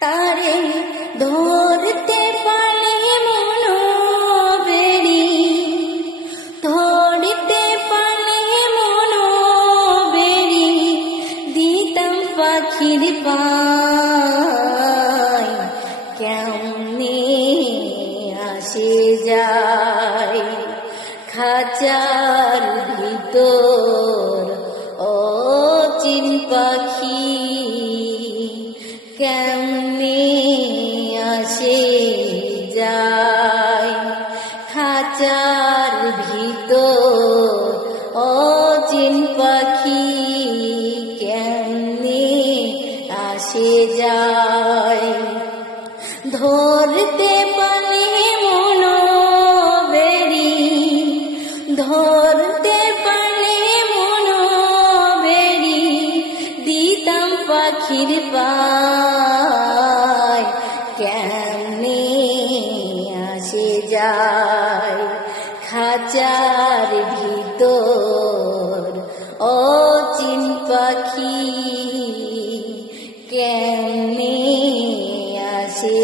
তারে ধরতে পারলে মনো বেড়ি, ধরতে পারলে মনো বেড়ি, দিতাম পাখির পায়। কেমনে আসে যায় খাঁচার ভিতর অচিন পাখি, কেমনে আসে যায় খাঁচার ভিতর অচিন পাখি, কেমনে আসে যায়। ধরতে পারলে মনো বেড়ি, ধরতে পারলে মনো বেড়ি, দিতাম পাখির পায়। কেমনে আসে যায় খাঁচার ভিতর অচিন পাখি, কেমনে আসে